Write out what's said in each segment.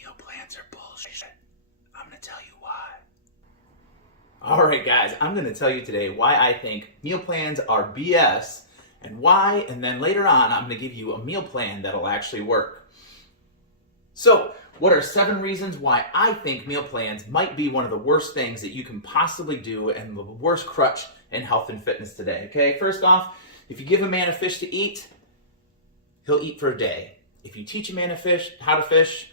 Meal plans are bullshit. I'm gonna tell you why. All right, guys, I'm going to tell you today why I think meal plans are BS and why, and then later on, I'm going to give you a meal plan that'll actually work. So, what are 7 reasons why I think meal plans might be one of the worst things that you can possibly do and the worst crutch in health and fitness today? Okay, first off, if you give a man a fish to eat, he'll eat for a day. If you teach a man how to fish,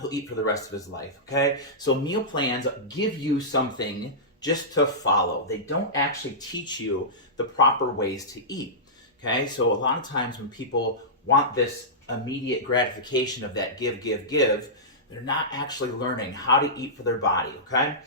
he'll eat for the rest of his life, okay? So meal plans give you something just to follow. They don't actually teach you the proper ways to eat, okay? So a lot of times when people want this immediate gratification of that give, they're not actually learning how to eat for their body, okay?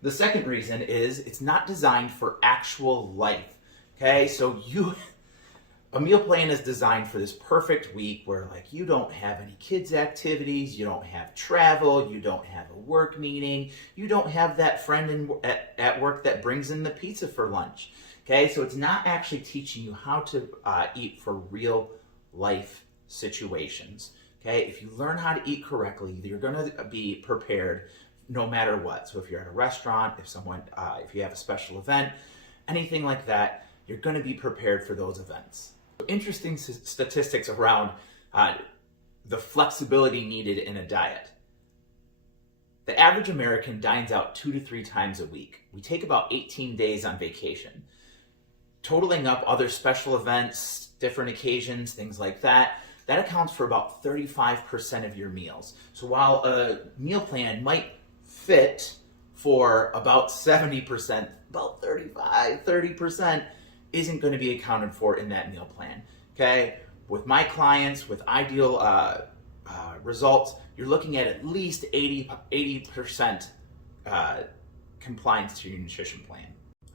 The second reason is it's not designed for actual life, okay? So a meal plan is designed for this perfect week where like you don't have any kids activities, you don't have travel, you don't have a work meeting, you don't have that friend at work that brings in the pizza for lunch. Okay, so it's not actually teaching you how to eat for real life situations. Okay, if you learn how to eat correctly, you're going to be prepared no matter what. So if you're at a restaurant, if you have a special event, anything like that, you're going to be prepared for those events. Interesting statistics around the flexibility needed in a diet. The average American dines out 2 to 3 times a week. We take about 18 days on vacation. Totaling up other special events, different occasions, things like that, that accounts for about 35% of your meals. So while a meal plan might fit for about 70%, about 30% isn't going to be accounted for in that meal plan, okay? With my clients, with ideal results, you're looking at least 80% compliance to your nutrition plan.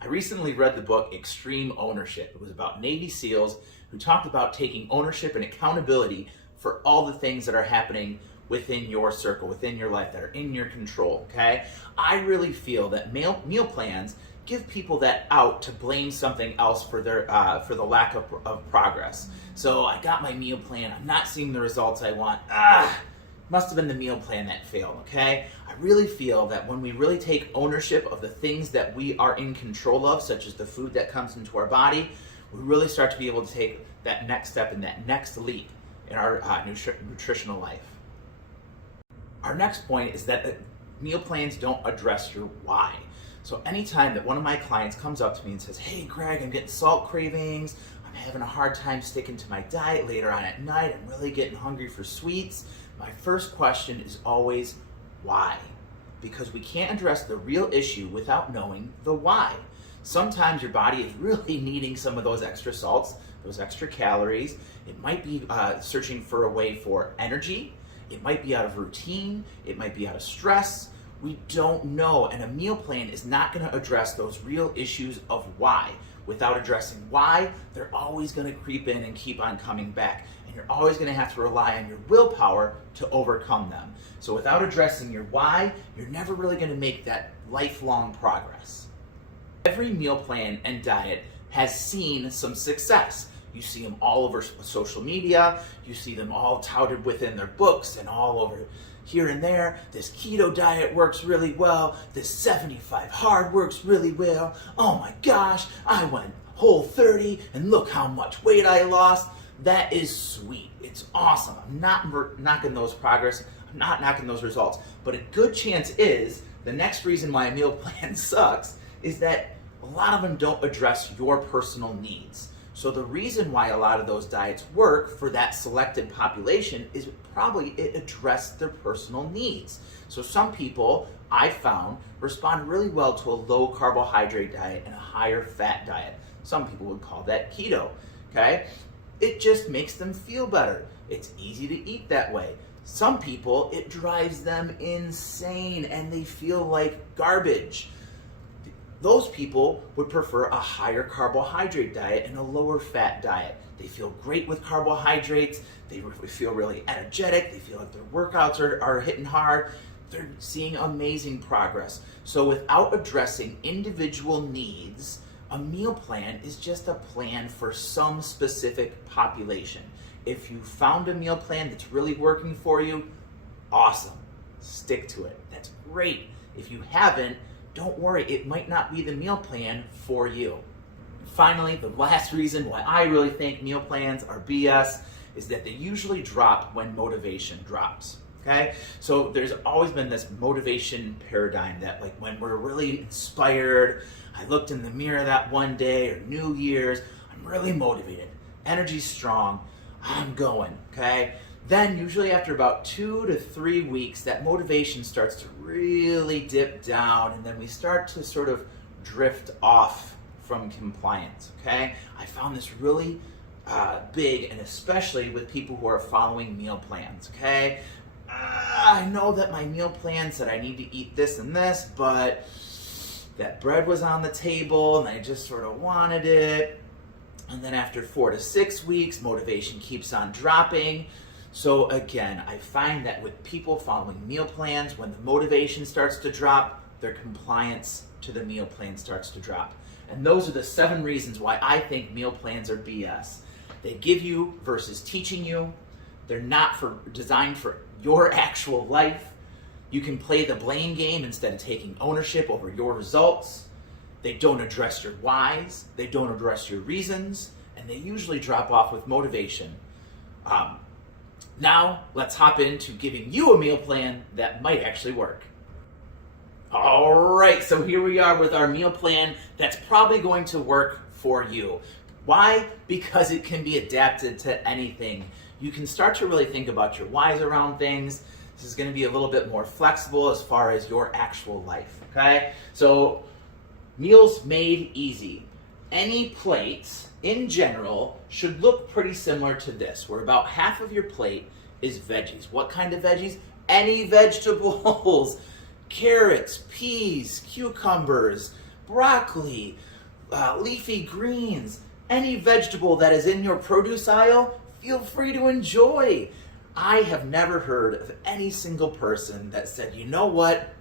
I recently read the book Extreme Ownership. It was about Navy SEALs who talked about taking ownership and accountability for all the things that are happening within your circle, within your life, that are in your control, okay? I really feel that meal plans give people that out to blame something else for the lack of progress. So I got my meal plan, I'm not seeing the results I want. Must have been the meal plan that failed, okay? I really feel that when we really take ownership of the things that we are in control of, such as the food that comes into our body, we really start to be able to take that next step and that next leap in our nutritional life. Our next point is that meal plans don't address your why. So anytime that one of my clients comes up to me and says, hey Greg, I'm getting salt cravings, I'm having a hard time sticking to my diet later on at night, I'm really getting hungry for sweets, my first question is always, why? Because we can't address the real issue without knowing the why. Sometimes your body is really needing some of those extra salts, those extra calories. It might be searching for a way for energy, it might be out of routine, it might be out of stress. We don't know, and a meal plan is not going to address those real issues of why. Without addressing why, they're always going to creep in and keep on coming back, and you're always going to have to rely on your willpower to overcome them. So without addressing your why, you're never really going to make that lifelong progress. Every meal plan and diet has seen some success. You see them all over social media, you see them all touted within their books and all over here and there. This keto diet works really well. This 75 hard works really well. Oh my gosh, I went Whole30 and look how much weight I lost. That is sweet. It's awesome. I'm not knocking those progress. I'm not knocking those results. But a good chance is the next reason why a meal plan sucks is that a lot of them don't address your personal needs. So the reason why a lot of those diets work for that selected population is probably it addressed their personal needs. So some people, I found, respond really well to a low carbohydrate diet and a higher fat diet. Some people would call that keto, okay? It just makes them feel better. It's easy to eat that way. Some people, it drives them insane and they feel like garbage. Those people would prefer a higher carbohydrate diet and a lower fat diet. They feel great with carbohydrates, they feel really energetic, they feel like their workouts are hitting hard, they're seeing amazing progress. So without addressing individual needs, a meal plan is just a plan for some specific population. If you found a meal plan that's really working for you, awesome. Stick to it. That's great. If you haven't, don't worry. It might not be the meal plan for you. Finally, the last reason why I really think meal plans are BS is that they usually drop when motivation drops. Okay? So there's always been this motivation paradigm that like when we're really inspired, I looked in the mirror that one day or New Year's, I'm really motivated. Energy's strong. I'm going. Okay? Then usually after about 2 to 3 weeks, that motivation starts to really dip down, and then we start to sort of drift off from compliance, okay? I found this really big, and especially with people who are following meal plans, okay? I know that my meal plan said I need to eat this and this, but that bread was on the table, and I just sort of wanted it. And then after 4 to 6 weeks, motivation keeps on dropping. So again, I find that with people following meal plans, when the motivation starts to drop, their compliance to the meal plan starts to drop. And those are the 7 reasons why I think meal plans are BS. They give you versus teaching you. They're not designed for your actual life. You can play the blame game instead of taking ownership over your results. They don't address your whys. They don't address your reasons. And they usually drop off with motivation. Now, let's hop into giving you a meal plan that might actually work. All right, so here we are with our meal plan that's probably going to work for you. Why? Because it can be adapted to anything. You can start to really think about your whys around things. This is going to be a little bit more flexible as far as your actual life, okay? So, meals made easy. Any plate, in general, should look pretty similar to this, where about half of your plate is veggies. What kind of veggies? Any vegetables. Carrots, peas, cucumbers, broccoli, leafy greens. Any vegetable that is in your produce aisle, feel free to enjoy. I have never heard of any single person that said, you know what?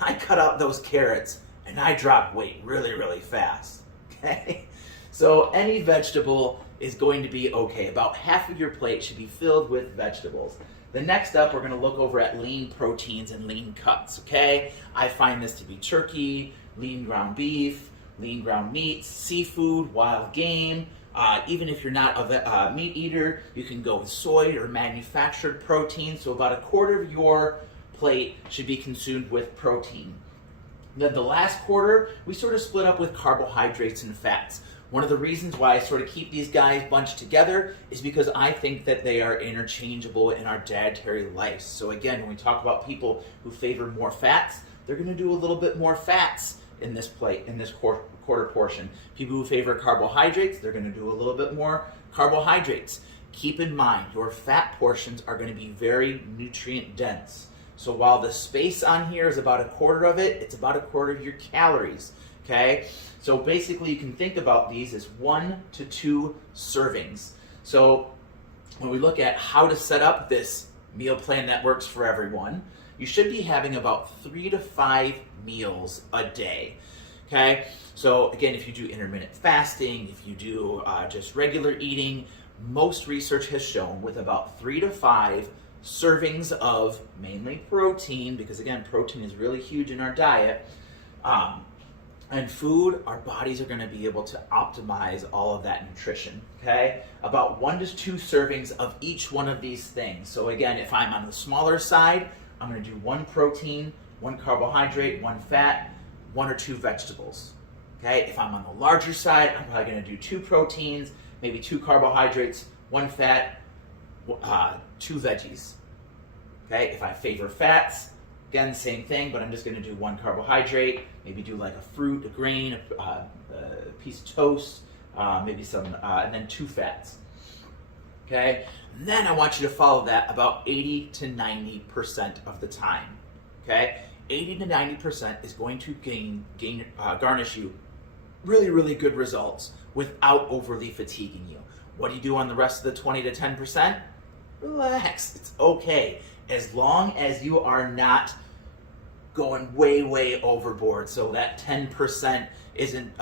I cut out those carrots and I dropped weight really, really fast. Okay? So any vegetable is going to be okay. About half of your plate should be filled with vegetables. The next up, we're going to look over at lean proteins and lean cuts, okay? I find this to be turkey, lean ground beef, lean ground meats, seafood, wild game. Even if you're not a meat eater, you can go with soy or manufactured protein. So about a quarter of your plate should be consumed with protein. Then the last quarter, we sort of split up with carbohydrates and fats. One of the reasons why I sort of keep these guys bunched together is because I think that they are interchangeable in our dietary lives. So again, when we talk about people who favor more fats, they're going to do a little bit more fats in this plate, in this quarter portion. People who favor carbohydrates, they're going to do a little bit more carbohydrates. Keep in mind, your fat portions are going to be very nutrient dense. So while the space on here is about a quarter of it, it's about a quarter of your calories, okay? So basically you can think about these as 1 to 2 servings. So when we look at how to set up this meal plan that works for everyone, you should be having about 3 to 5 meals a day, okay? So again, if you do intermittent fasting, if you do just regular eating, most research has shown with about 3 to 5 servings of mainly protein, because again, protein is really huge in our diet, and food, our bodies are going to be able to optimize all of that nutrition, okay? About 1 to 2 servings of each one of these things. So again, if I'm on the smaller side, I'm going to do 1 protein, 1 carbohydrate, 1 fat, 1 or 2 vegetables, okay? If I'm on the larger side, I'm probably going to do 2 proteins, maybe 2 carbohydrates, 1 fat, 2 veggies, okay? If I favor fats, again, same thing, but I'm just going to do 1 carbohydrate, maybe do like a fruit, a grain, a piece of toast, maybe some, and then 2 fats. Okay? And then I want you to follow that about 80 to 90% of the time. Okay? 80 to 90% is going to garnish you really, really good results without overly fatiguing you. What do you do on the rest of the 20 to 10%? Relax. It's okay. As long as you are not going way, way overboard. So that 10% isn't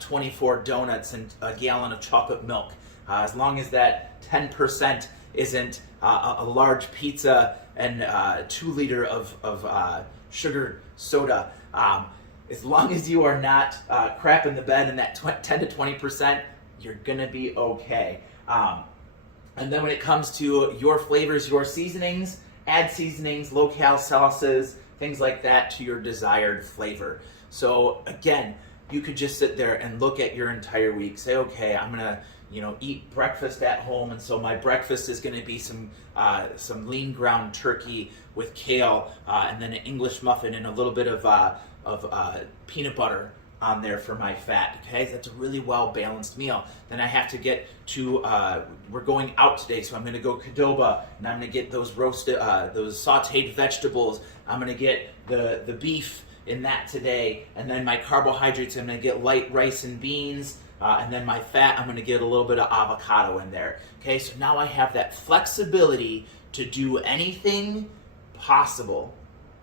24 donuts and a gallon of chocolate milk. As long as that 10% isn't a large pizza and 2 liter of sugar soda. As long as you are not crapping the bed in that 10 to 20%, you're gonna be okay. And then when it comes to your flavors, your seasonings, add seasonings, locale sauces, things like that to your desired flavor. So again, you could just sit there and look at your entire week. Say, okay, I'm gonna, eat breakfast at home, and so my breakfast is gonna be some lean ground turkey with kale, and then an English muffin and a little bit of peanut butter on there for my fat. Okay, that's a really well balanced meal. Then I have to get to we're going out today, so I'm going to go Qdoba, and I'm going to get those roasted those sautéed vegetables. I'm going to get the beef in that today, and then my carbohydrates, I'm going to get light rice and beans, and then my fat, I'm going to get a little bit of avocado in there. Okay, so now I have that flexibility to do anything possible.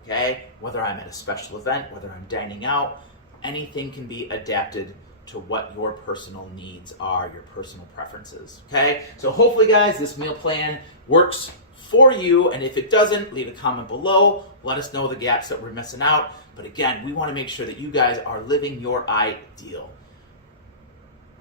Okay, whether I'm at a special event, whether I'm dining out, anything can be adapted to what your personal needs are, your personal preferences. Okay, so hopefully, guys, this meal plan works for you, and if it doesn't, leave a comment below. Let us know the gaps that we're missing out. But again, we want to make sure that you guys are living your ideal.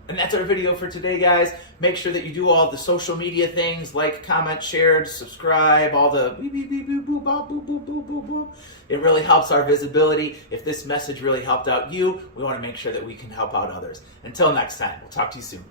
And that's our video for today, guys. Make sure that you do all the social media things, like, comment, share, subscribe, all the beep, beep, beep, boop, boop, boop, boop, boop, boop, boop, boop. It really helps our visibility. If this message really helped out you, we want to make sure that we can help out others. Until next time, we'll talk to you soon.